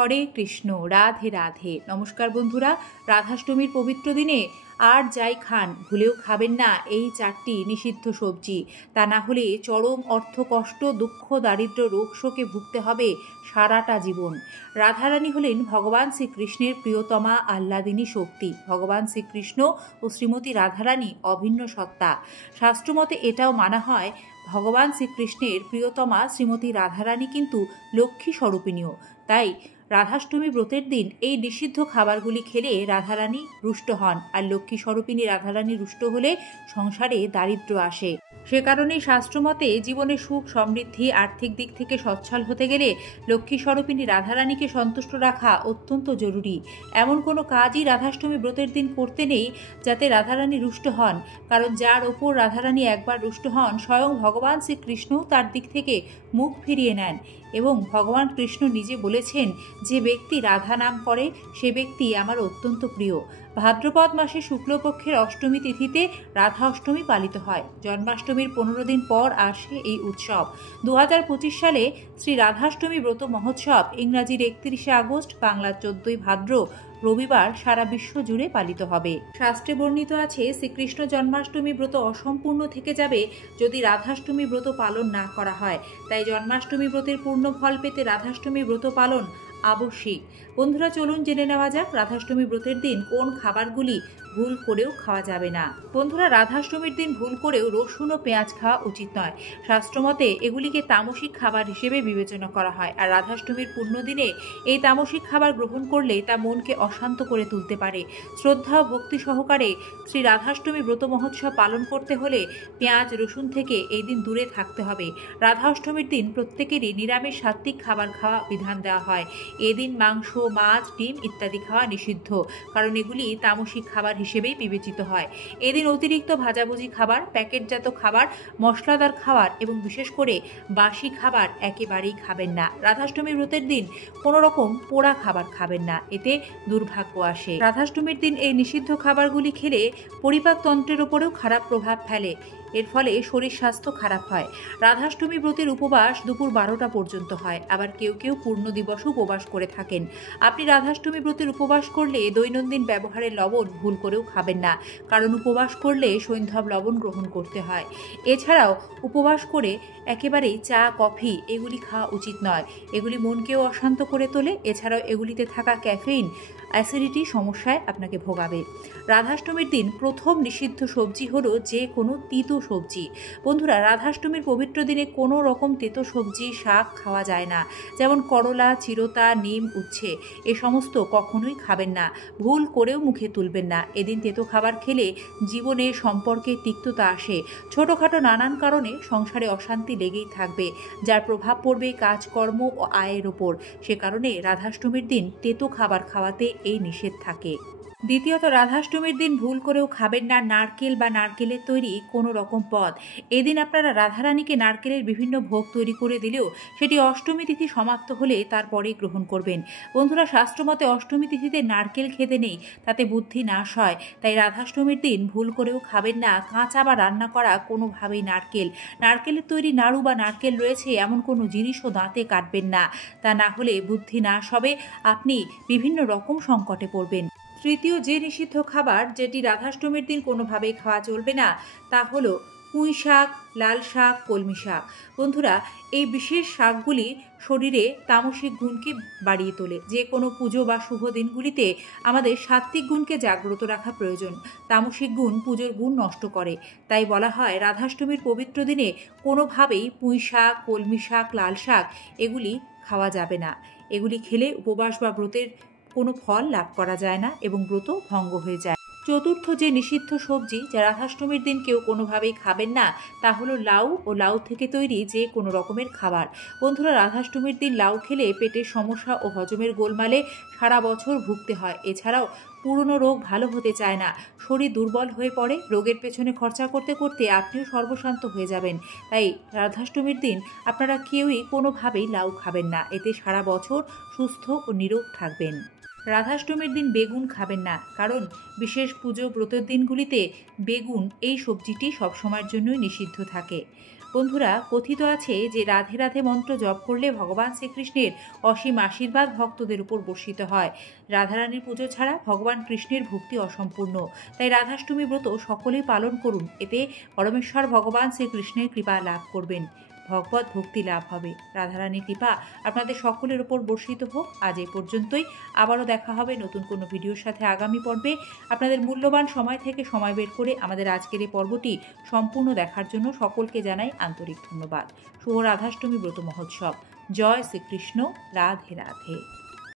হরে কৃষ্ণ। রাধে রাধে। নমস্কার বন্ধুরা, রাধাষ্টমীর পবিত্র দিনে আর যাই খান ভুলেও খাবেন না এই 4টি নিষিদ্ধ সবজি। তা না হলে চরম অর্থকষ্ট, দুঃখ, দারিদ্র্য, রোগ শোকে ভুগতে হবে সারাটা জীবন। রাধারানী হলেন ভগবান শ্রীকৃষ্ণের প্রিয়তমা আহ্লাদিনী শক্তি। ভগবান শ্রীকৃষ্ণ ও শ্রীমতী রাধারানী অভিন্ন সত্তা। শাস্ত্রমতে এটাও মানা হয় ভগবান শ্রীকৃষ্ণের প্রিয়তমা শ্রীমতী রাধারানী কিন্তু লক্ষ্মী স্বরূপিণীও। তাই রাধাষ্টমী ব্রতের দিন এই নিষিদ্ধ খাবারগুলি খেলে রাধারানী রুষ্ট হন, আর লক্ষ্মী স্বরূপিণী রাধারানী রুষ্ট হলে সংসারে দারিদ্র্য আসে। সে কারণেই শাস্ত্রমতে জীবনে সুখ, সমৃদ্ধি, আর্থিক দিক থেকে সচ্ছল হতে গেলে লক্ষ্মী স্বরূপিণী রাধারানীকে সন্তুষ্ট রাখা অত্যন্ত জরুরি। এমন কোনো কাজই রাধাষ্টমী ব্রতের দিন করতে নেই যাতে রাধারানী রুষ্ট হন, কারণ যার ওপর রাধারানী একবার রুষ্ট হন স্বয়ং ভগবান শ্রীকৃষ্ণ তার দিক থেকে মুখ ফিরিয়ে নেন। এবং ভগবান কৃষ্ণ নিজে বলেছেন, যে ব্যক্তি রাধা নাম করে সে ব্যক্তি আমার অত্যন্ত প্রিয়। ভাদ্রপদ মাসে শুক্লপক্ষের অষ্টমী তিথিতে রাধা অষ্টমী পালিত হয়। জন্মাষ্টমীর 15 দিন পর আসে এই উৎসব। 2025 সালে শ্রী রাধাষ্টমী ব্রত মহোৎসব ইংরাজির 31শে আগস্ট, বাংলার 14ই ভাদ্র রবিবার সারা বিশ্ব জুড়ে পালিত হবে। শাস্ত্রে বর্ণিত আছে, শ্রীকৃষ্ণ জন্মাষ্টমী ব্রত অসম্পূর্ণ থেকে যাবে যদি রাধাষ্টমী ব্রত পালন না করা হয়। তাই জন্মাষ্টমী ব্রতের পূর্ণ ফল পেতে রাধাষ্টমী ব্রত পালন আবশ্যিক। বন্ধুরা, চলুন জেনে নেওয়া যাক রাধাষ্টমী ব্রতের দিন কোন খাবারগুলি ভুল করেও খাওয়া যাবে না। বন্ধুরা, রাধাষ্টমীর দিন ভুল করেও রসুন ও পেঁয়াজ খাওয়া উচিত নয়। শাস্ত্রমতে এগুলিকে তামসিক খাবার হিসেবে বিবেচনা করা হয়, আর রাধাষ্টমীর পূর্ণ দিনে এই তামসিক খাবার গ্রহণ করলে তা মনকে অশান্ত করে তুলতে পারে। শ্রদ্ধা ও ভক্তি সহকারে শ্রী রাধাষ্টমী ব্রত মহোৎসব পালন করতে হলে পেঁয়াজ, রসুন থেকে এই দিন দূরে থাকতে হবে। রাধা অষ্টমীর দিন প্রত্যেকেরই নিরামিষ সাত্ত্বিক খাবার খাওয়া বিধান দেওয়া হয়। এদিন মাংস, মাছ, ডিম ইত্যাদি খাওয়া নিষিদ্ধ, কারণ এগুলি তামসিক খাবার হিসেবেই বিবেচিত হয়। এদিন অতিরিক্ত ভাজাভুজি খাবার, প্যাকেটজাত খাবার, মশলাদার খাবার এবং বিশেষ করে বাসি খাবার একেবারেই খাবেন না। রাধাষ্টমী ব্রতের দিন কোনো রকম পোড়া খাবার খাবেন না, এতে দুর্ভাগ্য আসে। রাধাষ্টমীর দিন এই নিষিদ্ধ খাবারগুলি খেলে পরিপাকতন্ত্রের ওপরেও খারাপ প্রভাব ফেলে। এর ফলে শরীর স্বাস্থ্য খারাপ হয়। রাধাষ্টমী ব্রতের উপবাস দুপুর 12টা পর্যন্ত হয়, আবার কেউ কেউ পূর্ণ দিবসও উপবাস করে থাকেন। আপনি রাধাষ্টমী ব্রতের উপবাস করলে দৈনন্দিন ব্যবহারের লবণ ভুল করেও খাবেন না, কারণ উপবাস করলে সৈন্ধব লবণ গ্রহণ করতে হয়। এছাড়াও উপবাস করে একেবারেই চা, কফি এগুলি খাওয়া উচিত নয়। এগুলি মনকেও অশান্ত করে তোলে। এছাড়াও এগুলিতে থাকা ক্যাফেইন অ্যাসিডিটি সমস্যায় আপনাকে ভোগাবে। রাধাষ্টমীর দিন প্রথম নিষিদ্ধ সবজি হলো যে কোনো তিতো সবজি। বন্ধুরা, রাধাষ্টমীর পবিত্র দিনে কোনো রকম তেতো সবজি, শাক খাওয়া যায় না, যেমন করলা, চিরতা, নিম, উচ্ছে এ সমস্ত কখনোই খাবেন না। ভুল করেও মুখে তুলবেন না। এদিন তেতো খাবার খেলে জীবনে সম্পর্কে তিক্ততা আসে। ছোটোখাটো নানান কারণে সংসারে অশান্তি লেগেই থাকবে, যার প্রভাব পড়বে কাজকর্ম ও আয়ের ওপর। সে কারণে রাধাষ্টমীর দিন তেতো খাবার খাওয়াতে এই নিষেধ থাকে। দ্বিতীয়ত, রাধাষ্টমীর দিন ভুল করেও খাবেন না নারকেল বা নারকেলের তৈরি কোনো রকম পদ। এদিন আপনারা রাধারানীকে নারকেলের বিভিন্ন ভোগ তৈরি করে দিলেও সেটি অষ্টমী তিথি সমাপ্ত হলে তারপরেই গ্রহণ করবেন। বন্ধুরা, শাস্ত্রমতে অষ্টমী তিথিতে নারকেল খেতে নেই, তাতে বুদ্ধি নাশ হয়। তাই রাধাষ্টমীর দিন ভুল করেও খাবেন না কাঁচা বা রান্না করা কোনোভাবেই নারকেল। নারকেলের তৈরি নাড়ু বা নারকেল রয়েছে এমন কোনো জিনিসও দাঁতে কাটবেন না, তা না হলে বুদ্ধি নাশ হবে, আপনি বিভিন্ন রকম সংকটে পড়বেন। তৃতীয় যে নিষিদ্ধ খাবার যেটি রাধাষ্টমীর দিন কোনোভাবেই খাওয়া চলবে না তা হলো পুঁই শাক, লাল শাক, কলমি শাক। বন্ধুরা, এই বিশেষ শাকগুলি শরীরে তামসিক গুণকে বাড়িয়ে তোলে। যে কোনো পুজো বা শুভ দিনগুলিতে আমাদের সাত্ত্বিক গুণকে জাগ্রত রাখা প্রয়োজন। তামসিক গুণ পুজোর গুণ নষ্ট করে। তাই বলা হয় রাধাষ্টমীর পবিত্র দিনে কোনোভাবেই পুঁই শাক, কলমি শাক, লাল শাক এগুলি খাওয়া যাবে না। এগুলি খেলে উপবাস বা ব্রতের কোনো ফল লাভ করা যায় না এবং ব্রত ভঙ্গ হয়ে যায়। চতুর্থ যে নিষিদ্ধ সবজি যা রাধাষ্টমীর দিন কেউ কোনোভাবেই খাবেন না তা হলো লাউ ও লাউ থেকে তৈরি যে কোনো রকমের খাবার। বন্ধুরা, রাধাষ্টমীর দিন লাউ খেলে পেটের সমস্যা ও হজমের গোলমালে সারা বছর ভুগতে হয়। এছাড়াও পুরনো রোগ ভালো হতে চায় না, শরীর দুর্বল হয়ে পড়ে, রোগের পেছনে খরচা করতে করতে আপনিও সর্বশান্ত হয়ে যাবেন। তাই রাধাষ্টমীর দিন আপনারা কেউই কোনোভাবেই লাউ খাবেন না, এতে সারা বছর সুস্থ ও নিরোগ থাকবেন। রাধাষ্টমীর দিন বেগুন খাবেন না, কারণ বিশেষ পুজো ব্রতের দিনগুলিতে বেগুন এই সবজিটি সবসময়ের জন্যই নিষিদ্ধ থাকে। বন্ধুরা, কথিত আছে যে রাধে রাধে মন্ত্র জপ করলে ভগবান শ্রীকৃষ্ণের অসীম আশীর্বাদ ভক্তদের উপর বর্ষিত হয়। রাধারানীর পুজো ছাড়া ভগবান কৃষ্ণের ভক্তি অসম্পূর্ণ। তাই রাধাষ্টমী ব্রত সকলেই পালন করুন, এতে পরমেশ্বর ভগবান শ্রীকৃষ্ণের কৃপা লাভ করবেন, ভগবত ভক্তি লাভ হবে। রাধারানীর কৃপা আপনাদের সকলের ওপর বর্ষিত হোক। আজ এই পর্যন্তই। আবারও দেখা হবে নতুন কোনো ভিডিওর সাথে আগামী পর্বে। আপনাদের মূল্যবান সময় থেকে সময় বের করে আমাদের আজকের এই পর্বটি সম্পূর্ণ দেখার জন্য সকলকে জানাই আন্তরিক ধন্যবাদ। শুভ রাধাষ্টমী ব্রত মহোৎসব। জয় শ্রীকৃষ্ণ। রাধে রাধে।